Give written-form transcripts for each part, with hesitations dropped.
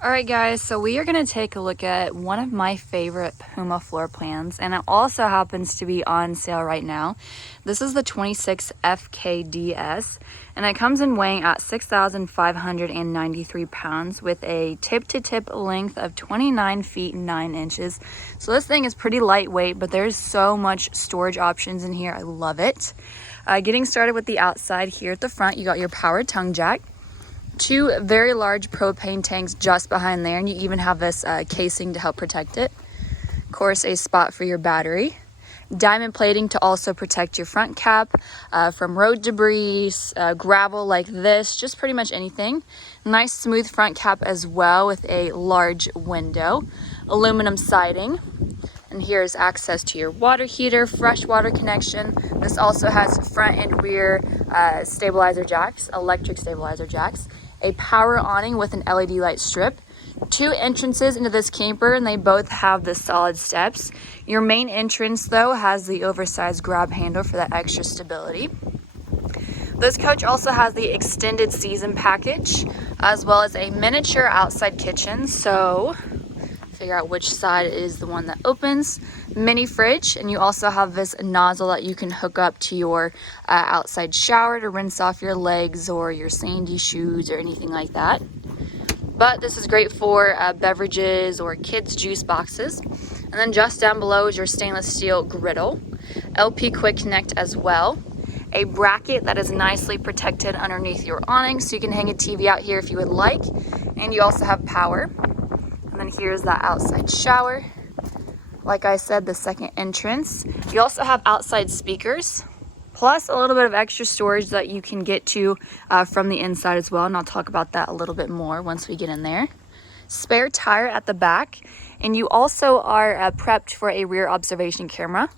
Alright guys, so we are going to take a look at one of my favorite Puma floor plans, and it also happens to be on sale right now. This is the 26 FKDS, and it comes in weighing at 6,593 pounds with a tip-to-tip length of 29 feet 9 inches. So this thing is pretty lightweight, but there's so much storage options in here. I love it. Getting started with the outside, here at the front, you got your power tongue jack. Two very large propane tanks just behind there, and you even have this casing to help protect it. Of course, a spot for your battery. Diamond plating to also protect your front cap from road debris, gravel like this, just pretty much anything. Nice smooth front cap as well with a large window. Aluminum siding. And here's access to your water heater, fresh water connection. This also has front and rear stabilizer jacks, electric stabilizer jacks. A power awning with an LED light strip. Two entrances into this camper, and they both have the solid steps. Your main entrance, though, has the oversized grab handle for that extra stability. This coach also has the extended season package, as well as a miniature outside kitchen. So figure out which side is the one that opens. Mini fridge, and you also have this nozzle that you can hook up to your outside shower to rinse off your legs or your sandy shoes or anything like that. But this is great for beverages or kids juice boxes. And then just down below is your stainless steel griddle. LP quick connect as well. A bracket that is nicely protected underneath your awning, so you can hang a TV out here if you would like. And you also have power. And then here's that outside shower. Like I said, the second entrance. You also have outside speakers, plus a little bit of extra storage that you can get to from the inside as well. And I'll talk about that a little bit more once we get in there. Spare tire at the back. And you also are prepped for a rear observation camera.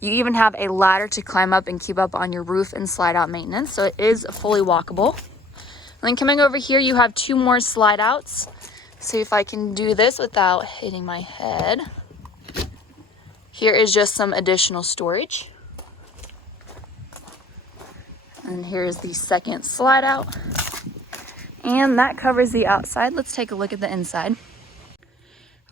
You even have a ladder to climb up and keep up on your roof and slide out maintenance. So it is fully walkable. And then coming over here, you have two more slide outs. See if I can do this without hitting my head. Here is just some additional storage. And here's the second slide out. And that covers the outside. Let's take a look at the inside.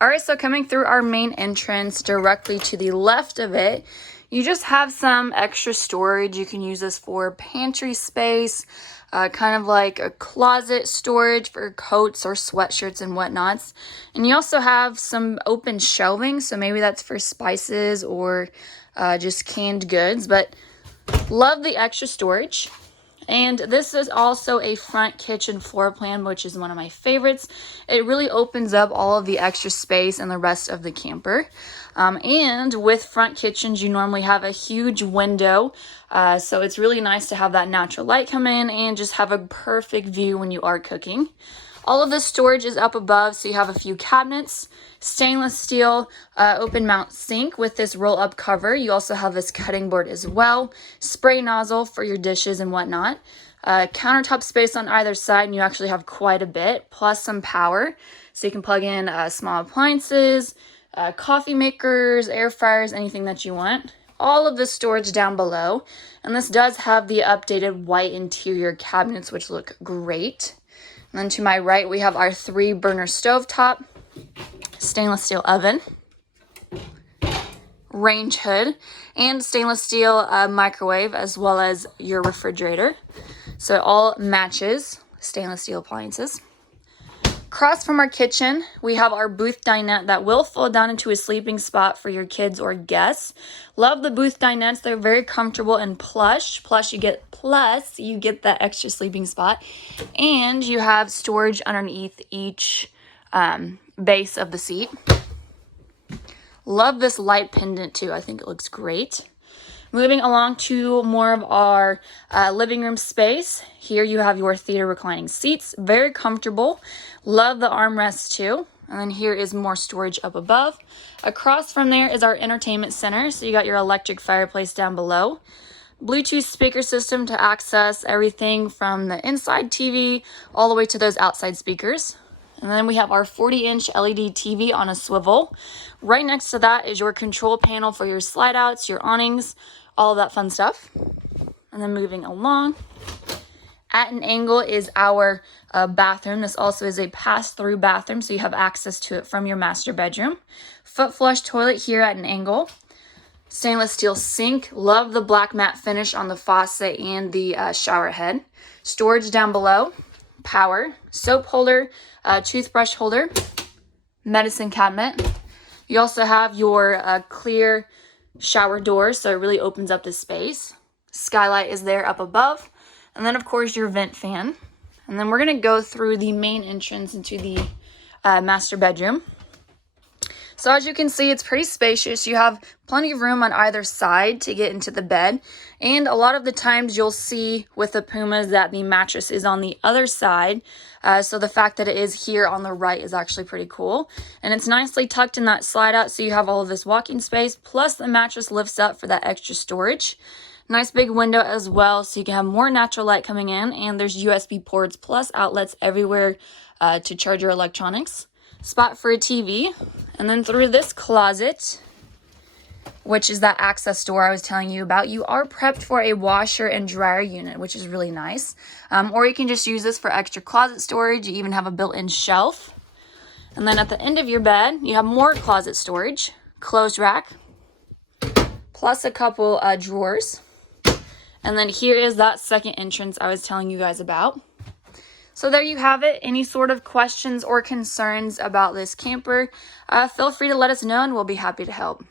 All right, so coming through our main entrance, directly to the left of it, you just have some extra storage. You can use this for pantry space, kind of like a closet storage for coats or sweatshirts and whatnots. And you also have some open shelving, so maybe that's for spices or just canned goods, but love the extra storage. And this is also a front kitchen floor plan, which is one of my favorites. It really opens up all of the extra space and the rest of the camper. And with front kitchens, you normally have a huge window. So it's really nice to have that natural light come in and just have a perfect view when you are cooking. All of this storage is up above, so you have a few cabinets, stainless steel open mount sink with this roll-up cover. You also have this cutting board as well, spray nozzle for your dishes and whatnot. Countertop space on either side, and you actually have quite a bit, plus some power. So you can plug in small appliances, coffee makers, air fryers, anything that you want. All of the storage down below. And this does have the updated white interior cabinets, which look great. And then to my right, we have our 3-burner stovetop, stainless steel oven, range hood, and stainless steel microwave, as well as your refrigerator. So it all matches stainless steel appliances. Across from our kitchen, we have our booth dinette that will fold down into a sleeping spot for your kids or guests. Love the booth dinettes. They're very comfortable and plush. Plus, you get that extra sleeping spot. And you have storage underneath each base of the seat. Love this light pendant too. I think it looks great. Moving along to more of our living room space. Here you have your theater reclining seats. Very comfortable. Love the armrests too. And then here is more storage up above. Across from there is our entertainment center. So you got your electric fireplace down below. Bluetooth speaker system to access everything from the inside TV all the way to those outside speakers. And then we have our 40-inch LED TV on a swivel. Right next to that is your control panel for your slide outs, your awnings, all of that fun stuff. And then moving along, At an angle is our bathroom. This also is a pass-through bathroom, so you have access to it from your master bedroom. Foot flush toilet here at an angle. Stainless steel sink. Love the black matte finish on the faucet and the shower head. Storage down below. Power. Soap holder, toothbrush holder, medicine cabinet. You also have your clear shower door, so it really opens up the space. Skylight is there up above. And then, of course, your vent fan. And then we're going to go through the main entrance into the master bedroom. So as you can see, it's pretty spacious. You have plenty of room on either side to get into the bed. And a lot of the times you'll see with the Pumas that the mattress is on the other side. So the fact that it is here on the right is actually pretty cool. And it's nicely tucked in that slide out, so you have all of this walking space. Plus the mattress lifts up for that extra storage. Nice big window as well, so you can have more natural light coming in. And there's USB ports plus outlets everywhere to charge your electronics. Spot for a TV. And then through this closet, which is that access door I was telling you about, you are prepped for a washer and dryer unit, which is really nice. Or you can just use this for extra closet storage. You even have a built-in shelf. And then at the end of your bed, you have more closet storage, clothes rack, plus a couple drawers. And then here is that second entrance I was telling you guys about. So there you have it. Any sort of questions or concerns about this camper, feel free to let us know and we'll be happy to help.